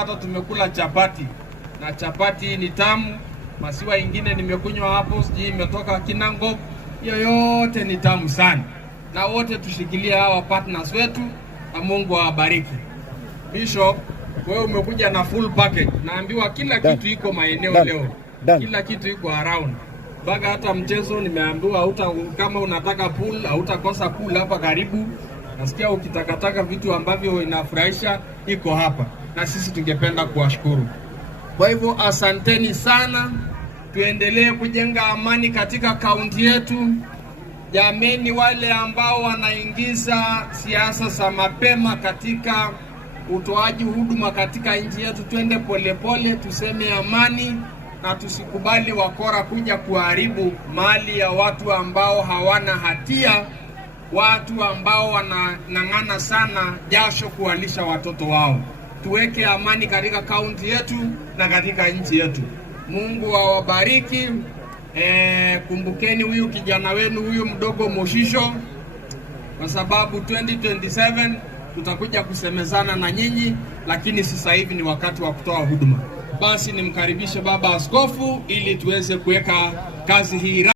Hata tumekula chapati na chapati ni tamu. Masiwa ingine nimekunywa hapo, sijui imetoka Kinangop. Yote ni tamu sana. Na wote tushikilie hawa partners wetu na Mungu awabariki. Bishop, wewe umekuja na full package. Naambiwa kila kitu iko maeneo leo. Kila kitu iko around. Baga hata mchezo nimeambiwa kama unataka pool, hautakosa pool hapa karibu. Nasikia ukitakataka vitu ambavyo inafurahisha iko hapa. Na sisi tungependa kuwashukuru. Kwa hivyo asanteni sana. Tuendelee kujenga amani katika kaunti yetu. Jameni, wale ambao wanaingiza siasa za mapema katika utoaji huduma katika nchi yetu, twende polepole, tuseme amani na tusikubali wakora kuja kuharibu mali ya watu ambao hawana hatia, watu ambao wanang'ang'ana sana jasho kuwalisha watoto wao. Tuweke amani katika kaunti yetu na katika nchi yetu. Mungu awabariki. Kumbukeni huyu kijana wenu huyu mdogo Moshisho, kwa sababu 2027 tutakuja kusemezana na nyinyi, lakini sasa hivi ni wakati wa kutoa huduma. Basi nimkaribishe baba askofu ili tuweze kuweka kazi hii.